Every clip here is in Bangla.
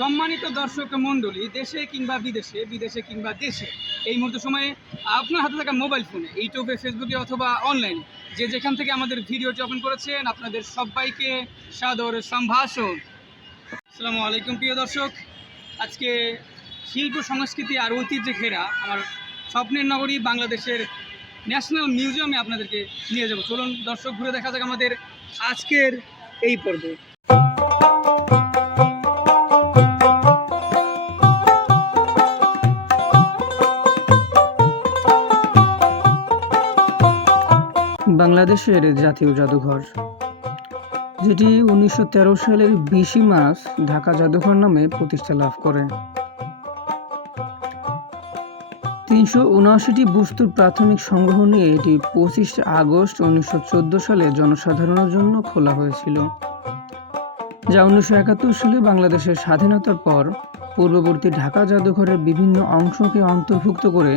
সম্মানিত দর্শক মণ্ডলী, দেশে কিংবা বিদেশে কিংবা দেশে এই মুহূর্তে সময়ে আপনার হাতে থাকা মোবাইল ফোনে ইউটিউবে, ফেসবুকে অথবা অনলাইনে যে যেখান থেকে আমাদের ভিডিওটি ওপেন করেছেন, আপনাদের সবাইকে সাদর সম্ভাষণ। আসসালামু আলাইকুম প্রিয় দর্শক। আজকে শিল্প সংস্কৃতি আর ঐতিহ্যে ঘেরা আমার স্বপ্নের নগরী বাংলাদেশের ন্যাশনাল মিউজিয়ামে আপনাদেরকে নিয়ে যাব। চলুন দর্শক, ঘুরে দেখা যাক আমাদের আজকের এই পর্বে। বাংলাদেশের জাতীয় জাদুঘর, যেটি 1913 সালের 20 মার্চ ঢাকা জাদুঘর নামে প্রতিষ্ঠা লাভ করে। 379টি বস্তুর প্রাথমিক সংগ্রহ নিয়ে এটি 25 আগস্ট 1914 সালে জনসাধারণের জন্য খোলা হয়েছিল, যা 1971 সালে বাংলাদেশের স্বাধীনতার পর পূর্ববর্তী ঢাকা জাদুঘরের বিভিন্ন অংশকে অন্তর্ভুক্ত করে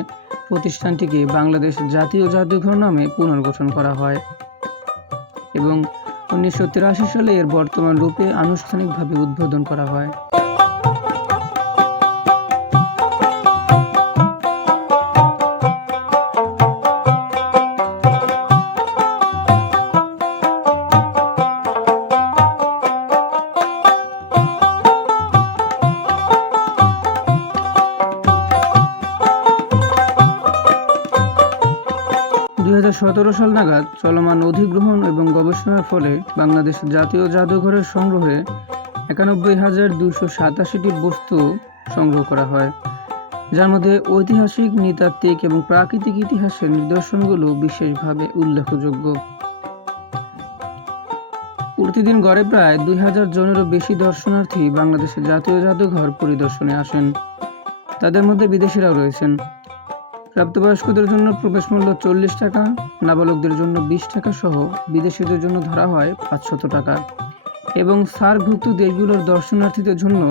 প্রতিষ্ঠানটিকে বাংলাদেশ জাতীয় জাদুঘর নামে পুনর্গঠন করা হয় এবং 1983 সালে এর বর্তমান রূপে আনুষ্ঠানিকভাবে উদ্বোধন করা হয়। সাল নাগাদ চলমান অধিগ্রহণ এবং গবেষণার ফলে বাংলাদেশ জাতীয় জাদুঘরের সংগ্রহে 91,287টি বস্তু সংগ্রহ করা হয়, যার মধ্যে ঐতিহাসিক, নৃতাত্ত্বিক এবং প্রাকৃতিক ইতিহাসের নিদর্শনগুলো বিশেষভাবে উল্লেখযোগ্য। প্রতিদিন গড়ে প্রায় 2000 জনেরও বেশি দর্শনার্থী বাংলাদেশের জাতীয় জাদুঘর পরিদর্শনে আসেন। তাদের মধ্যে বিদেশিরাও রয়েছেন। প্রাপ্তবয়স্কদের জন্য প্রবেশ মূল্য 40 টাকা, নাবালকদের জন্য 20 টাকা সহ বিদেশিদের জন্য ধরা হয় 500 টাকা এবং সার্কভুক্ত দেশগুলোর দর্শনার্থীদের জন্য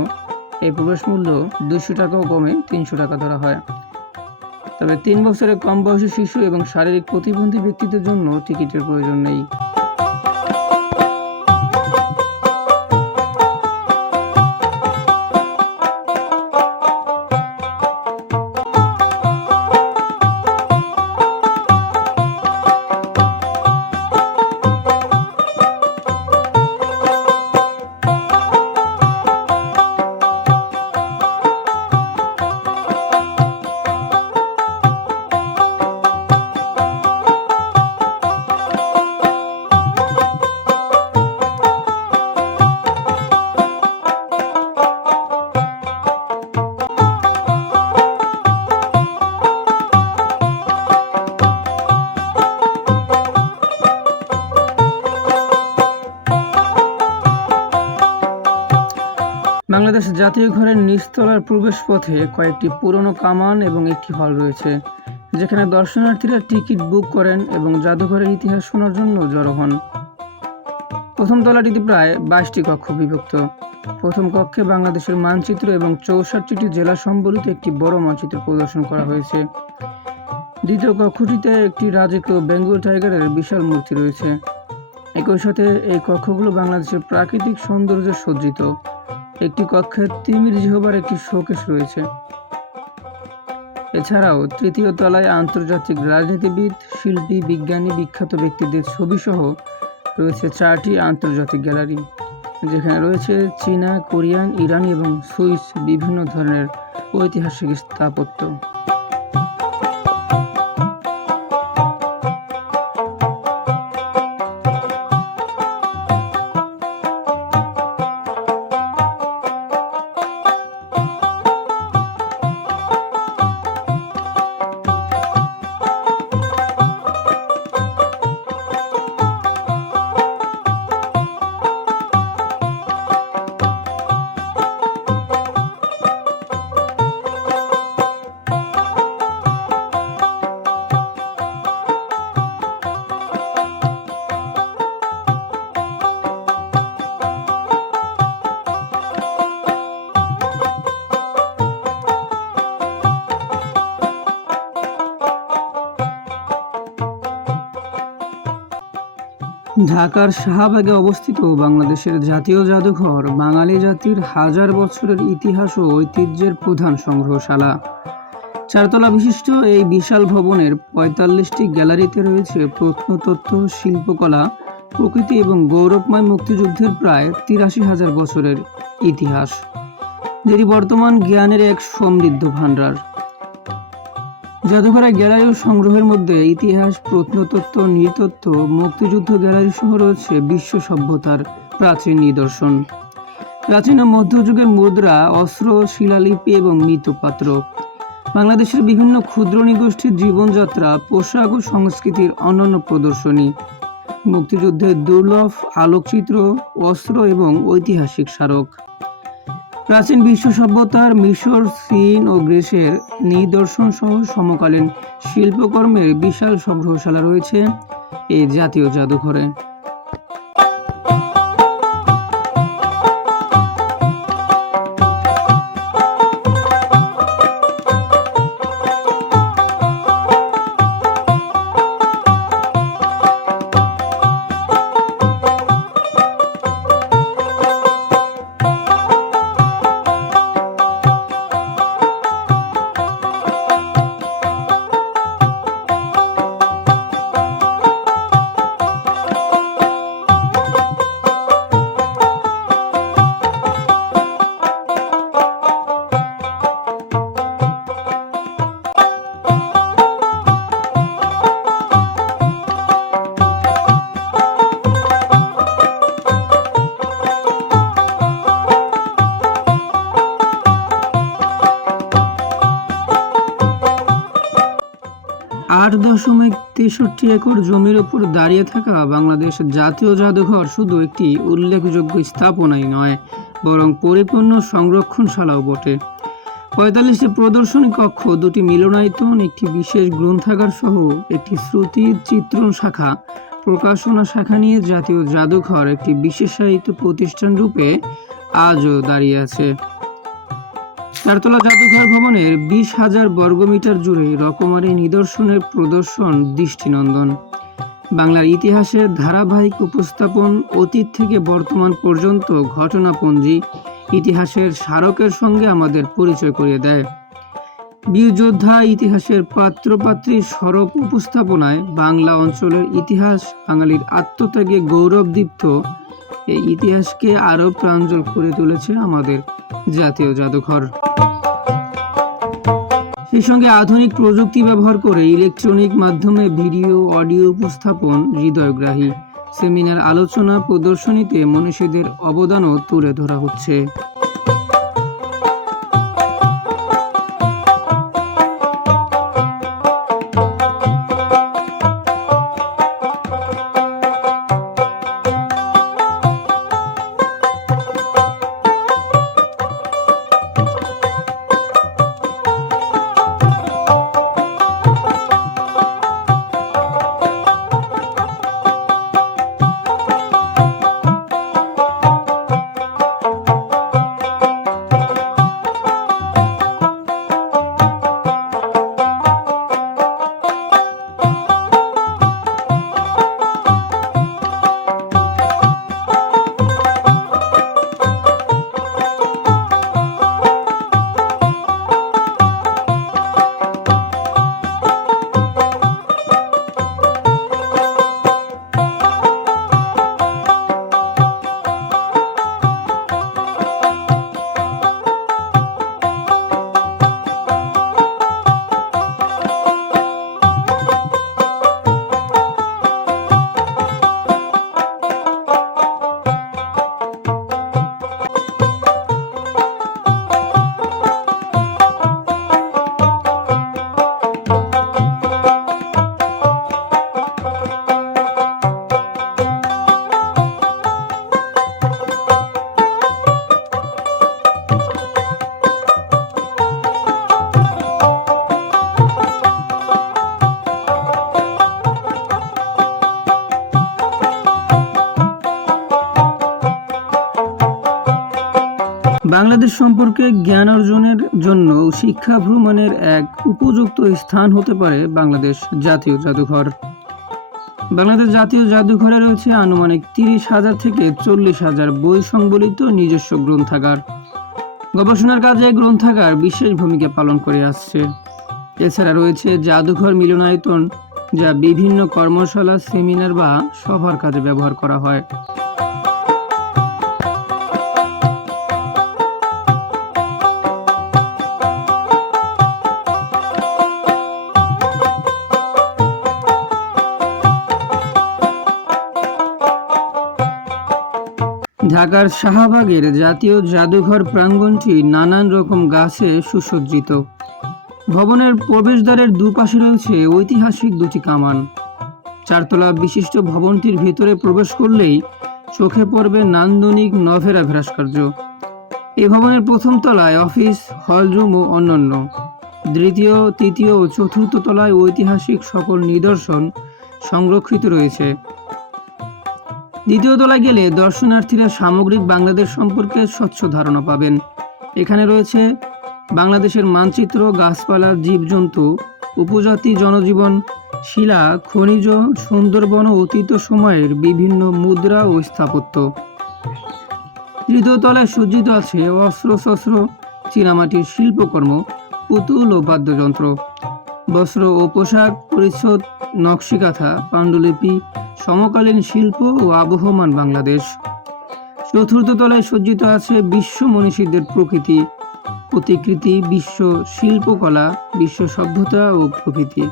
এই প্রবেশ মূল্য 200 টাকাও কমে 300 টাকা ধরা হয়। তবে 3 বছরের কম বয়সী শিশু এবং শারীরিক প্রতিবন্ধী ব্যক্তিদের জন্য টিকিটের প্রয়োজন নেই। বাংলাদেশ জাতীয় ঘরের নিচতলার প্রবেশ পথে কয়েকটি পুরনো কামান এবং একটি হল রয়েছে, যেখানে দর্শনার্থীরা টিকিট বুক করেন এবং জাদুঘরের ইতিহাস শোনার জন্য জড়ো হন। প্রথম তলাটিতে প্রায় 22টি কক্ষ বিভক্ত। প্রথম কক্ষে বাংলাদেশের মানচিত্র এবং 64টি জেলা সম্বলিত একটি বড় মানচিত্র প্রদর্শন করা হয়েছে। দ্বিতীয় কক্ষটিতে একটি রাজকীয় বেঙ্গল টাইগারের বিশাল মূর্তি রয়েছে। একই সাথে এই কক্ষগুলো বাংলাদেশের প্রাকৃতিক সৌন্দর্যে সজ্জিত। একটি কক্ষে তিমির জিহ্বার একটি শোকেস রয়েছে। এছাড়াও তৃতীয় তলায় আন্তর্জাতিক রাজনীতিবিদ, শিল্পী, বিজ্ঞানী, বিখ্যাত ব্যক্তিদের ছবি সহ রয়েছে 4টি আন্তর্জাতিক গ্যালারি, যেখানে রয়েছে চীনা, কোরিয়ান, ইরানি এবং সুইস বিভিন্ন ধরনের ঐতিহাসিক স্থাপত্য। ঢাকার শাহবাগে অবস্থিত বাংলাদেশের জাতীয় জাদুঘর বাঙালি জাতির হাজার বছরের ইতিহাস ও ঐতিহ্যের প্রধান সংগ্রহশালা। চারতলা বিশিষ্ট এই বিশাল ভবনের ৪৫টি গ্যালারিতে রয়েছে প্রত্নতত্ত্ব, শিল্পকলা, প্রকৃতি এবং গৌরবময় মুক্তিযুদ্ধের প্রায় ৮৩,০০০ বছরের ইতিহাস, যেটি বর্তমান জ্ঞানের এক সমৃদ্ধ ভাণ্ডার। জাদুঘরের গ্যালারি ও সংগ্রহের মধ্যে ইতিহাস, প্রত্নতত্ত্ব, নৃতত্ত্ব, মুক্তিযুদ্ধ গ্যালারি সহ রয়েছে বিশ্ব সভ্যতার প্রাচীন নিদর্শন, প্রাচীন ও মধ্যযুগের মুদ্রা, অস্ত্র, শিলালিপি এবং মৃৎপাত্র, বাংলাদেশের বিভিন্ন ক্ষুদ্র নৃগোষ্ঠীর জীবনযাত্রা, পোশাক ও সংস্কৃতির অনন্য প্রদর্শনী, মুক্তিযুদ্ধের দুর্লভ আলোকচিত্র, অস্ত্র এবং ঐতিহাসিক স্মারক, প্রাচীন বিশ্ব সভ্যতার মিশর, চীন ও গ্রিসের নিদর্শন সহ সমকালীন শিল্পকর্মের বিশাল সংগ্রহশালা রয়েছে এই জাতীয় জাদুঘরে। $৮.৬৩ একর জমির উপর দাঁড়িয়ে থাকা বাংলাদেশ জাতীয় জাদুঘর শুধু একটি উল্লেখযোগ্য স্থাপনাই নয়, বরং পরিপূর্ণ সংরক্ষণশালাও বটে। ৪৫টি প্রদর্শনী কক্ষ, ২টি মিলনায়তন, একটি বিশেষ গ্রন্থাগার সহ একটি শ্রুতি চিত্রণ শাখা, প্রকাশনা শাখা নিয়ে জাতীয় জাদুঘর একটি বিশেষায়িত প্রতিষ্ঠান রূপে আজও দাঁড়িয়ে আছে। চারতলা জাদুঘর ভবনের ২০,০০০ বর্গমিটার জুড়ে রকমারি নিদর্শনের প্রদর্শন দৃষ্টিনন্দন। বাংলার ইতিহাসের ধারাবাহিক উপস্থাপন, অতীত থেকে বর্তমান পর্যন্ত ঘটনাপঞ্জি ইতিহাসের স্মারকের সঙ্গে আমাদের পরিচয় করিয়ে দেয়। বীর যোদ্ধা ইতিহাসের পাত্রপাত্রীর সরব উপস্থাপনায় বাংলা অঞ্চলের ইতিহাস, বাঙালির আত্মত্যাগে গৌরবদীপ্ত এই ইতিহাসকে আরও প্রাঞ্জল করে তুলেছে আমাদের জাতীয় জাদুঘর। সেই সঙ্গে আধুনিক প্রযুক্তি ব্যবহার করে ইলেকট্রনিক মাধ্যমে ভিডিও, অডিও উপস্থাপন হৃদয়গ্রাহী। সেমিনার, আলোচনা, প্রদর্শনীতে মনীষীদের অবদানও তুলে ধরা হচ্ছে। বাংলাদেশ সম্পর্কে জ্ঞান অর্জনের জন্য শিক্ষা ভ্রমণের এক উপযুক্ত স্থান হতে পারে বাংলাদেশ জাতীয় জাদুঘর। বাংলাদেশ জাতীয় জাদুঘরে রয়েছে আনুমানিক 30,000 থেকে 40,000 বই সংবলিত নিজস্ব গ্রন্থাগার। গবেষণার কাজে গ্রন্থাগার বিশেষ ভূমিকা পালন করে আসছে। এছাড়া রয়েছে জাদুঘর মিলনায়তন, যা বিভিন্ন কর্মশালা, সেমিনার বা সভার কাজে ব্যবহার করা হয়। ঢাকার শাহবাগের জাতীয় জাদুঘর প্রাঙ্গণটি নানান রকম গাছে সুসজ্জিত। ভবনের প্রবেশদ্বারের দুপাশে রয়েছে ঐতিহাসিক দুটি কামান। চারতলা বিশিষ্ট ভবনটির ভেতরে প্রবেশ করলেই চোখে পড়বে নান্দনিক নভেরা ভাস্কর্য। এই ভবনের প্রথম তলায় অফিস, হলরুম ও অন্যান্য। দ্বিতীয়, তৃতীয় ও চতুর্থ তলায় ঐতিহাসিক সকল নিদর্শন সংরক্ষিত রয়েছে। দ্বিতীয় তলায় গেলে দর্শনার্থীরা সামগ্রিক বাংলাদেশ সম্পর্কে স্বচ্ছ ধারণা পাবেন। এখানে রয়েছে বাংলাদেশের মানচিত্র, গাছপালা, জীবজন্তু, উপজাতি জনজীবন, শিলা, খনিজ, সুন্দরবন ও অতীত সময়ের বিভিন্ন মুদ্রা ও স্থাপত্য। তৃতীয় তলায় সজ্জিত আছে অস্ত্রশস্ত্র, চীনামাটির শিল্পকর্ম, পুতুল ও বাদ্যযন্ত্র, বস্ত্র ও পোশাক পরিচ্ছদ, নকশিকাঁথা, পাণ্ডুলিপি, সমকালীন শিল্প ও আবহমান বাংলাদেশ। চতুর্থ তলায় সজ্জিত আছে বিশ্ব মনীষীদের প্রতিকৃতি, বিশ্ব শিল্পকলা, বিশ্ব সভ্যতা ও প্রকৃতি।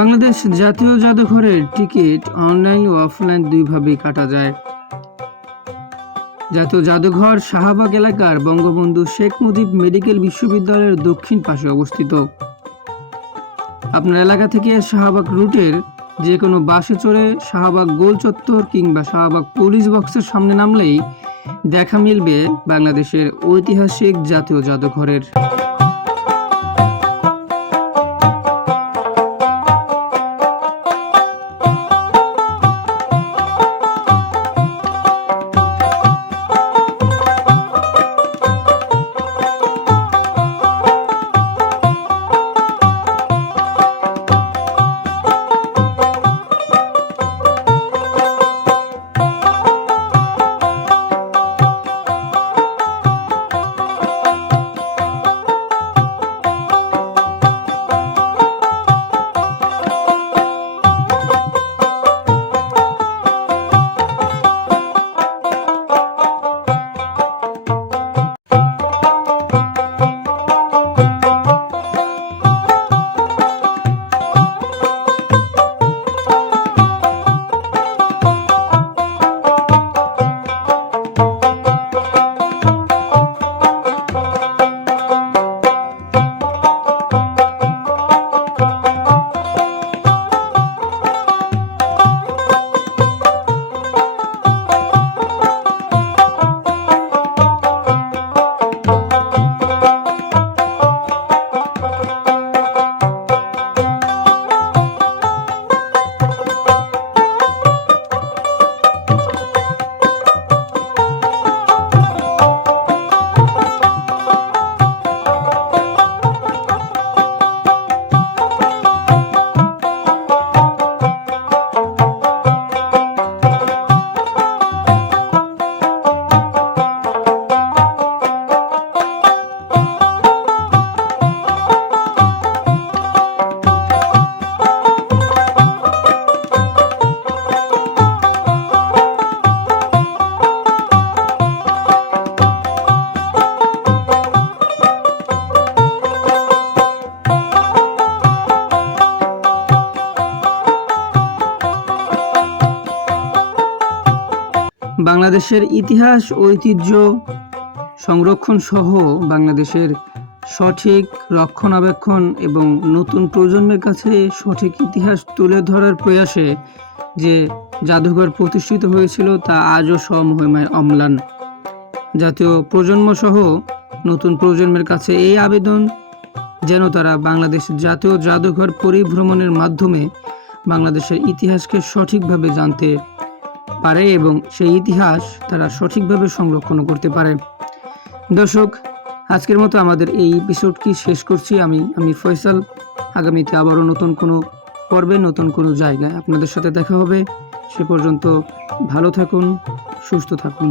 বাংলাদেশ জাতীয় জাদুঘরের টিকিট অনলাইন ও অফলাইন দুইভাবেই কাটা যায়। জাতীয় জাদুঘর শাহবাগ এলাকার বঙ্গবন্ধু শেখ মুজিব মেডিকেল বিশ্ববিদ্যালয়ের দক্ষিণ পাশে অবস্থিত। আপনার এলাকা থেকে শাহবাগ রুটের যে কোনো বাসে চড়ে শাহবাগ গোল চত্বর কিংবা শাহবাগ পুলিশ বক্সের সামনে নামলেই দেখা মিলবে বাংলাদেশের ঐতিহাসিক জাতীয় জাদুঘরের। বাংলাদেশের ইতিহাস ঐতিহ্য সংরক্ষণ সহ বাংলাদেশের সঠিক রক্ষণাবেক্ষণ এবং নতুন প্রজন্মের কাছে সঠিক ইতিহাস তুলে ধরার প্রয়াসে যে জাদুঘর প্রতিষ্ঠিত হয়েছিল তা আজও স্বমহিমায় অম্লান। জাতীয় প্রজন্ম সহ নতুন প্রজন্মের কাছে এই আবেদন যেন তারা বাংলাদেশ জাতীয় জাদুঘর পরিভ্রমণের মাধ্যমে বাংলাদেশের ইতিহাসকে সঠিকভাবে জানতে পারে এবং সেই ইতিহাস তারা সঠিকভাবে সংরক্ষণ করতে পারে। দর্শক, আজকের মতো আমাদের এই এপিসোডটি শেষ করছি। আমি ফয়সাল। আগামীতে আবারও নতুন কোনো পর্বে নতুন কোনো জায়গায় আপনাদের সাথে দেখা হবে। সে পর্যন্ত ভালো থাকুন, সুস্থ থাকুন।